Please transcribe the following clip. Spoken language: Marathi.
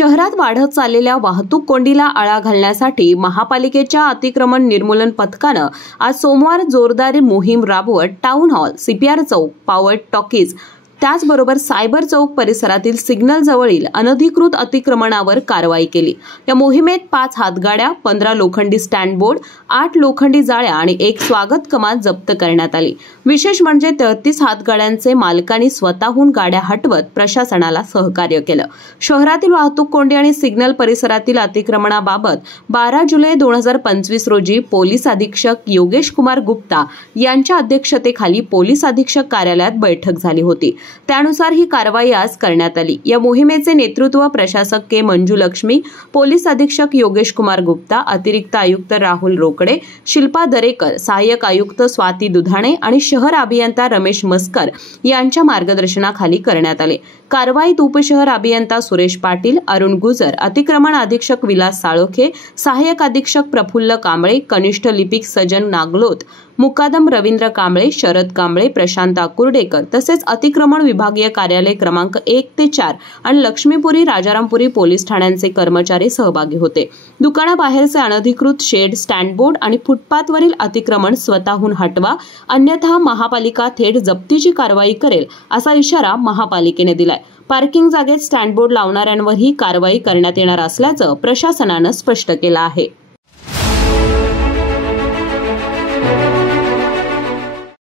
शहरात वाढत चाललेल्या वाहतूक कोंडीला आळा घालण्यासाठी महापालिकेच्या अतिक्रमण निर्मूलन पथकानं आज सोमवार जोरदार मोहीम राबवत टाउन हॉल, सीपीआर चौक, पॉवर टॉकीज त्याचबरोबर सायबर चौक परिसरातील सिग्नल जवळील अनधिकृत अतिक्रमणावर कारवाई केली। या मोहिमेत 5 हातगाड्या, 15 लोखंडी स्टँड बोर्ड, 8 लोखंडी जाळ्या आणि 1 स्वागत कमान जप्त करण्यात आली। विशेष म्हणजे 33 हातगाड्यांचे मालकांनी स्वतःहून गाड्या हटवत प्रशासनाला सहकार्य केलं। शहरातील वाहतूक कोंडी आणि सिग्नल परिसरातील अतिक्रमणाबाबत 12 जुलै 2025 रोजी पोलीस अधीक्षक योगेश कुमार गुप्ता यांच्या अध्यक्षतेखाली पोलीस अधीक्षक कार्यालयात बैठक झाली होती। त्यानुसार ही कारवाई आज करण्यात आली। या मोहिमेचे नेतृत्व प्रशासक के मंजुलक्ष्मी, पोलीस अधीक्षक योगेश कुमार गुप्ता, अतिरिक्त आयुक्त राहुल रोकडे, शिल्पा दरेकर, सहाय्यक आयुक्त स्वाती दुधाणे आणि शहर अभियंता रमेश मस्कर यांच्या मार्गदर्शनाखाली करण्यात आले। कारवाईत उपशहर अभियंता सुरेश पाटील, अरुण गुजर, अतिक्रमण अधीक्षक विलास साळोखे, सहाय्यक अधीक्षक प्रफुल्ल कांबळे, कनिष्ठ लिपिक सजन नागलोत, मुकादम रवींद्र कांबळे, शरद कांबळे, प्रशांत आकुर्डेकर तसेच अतिक्रमण विभागीय कार्यालय क्रमांक 1 ते 4 आणि लक्ष्मीपुरी, राजारामपुरी पोलीस ठाण्यांचे कर्मचारी सहभागी होते। दुकानाबाहेरचे अनधिकृत शेड, स्टँड बोर्ड आणि फुटपाथवरील अतिक्रमण स्वतःहून हटवा, अन्यथा महापालिका थेट जप्तीची कारवाई करेल असा इशारा महापालिकेने दिलाय। पार्किंग जागेत स्टँड बोर्ड लावणाऱ्यांवरही कारवाई करण्यात येणार असल्याचं प्रशासनानं स्पष्ट केलं आहे।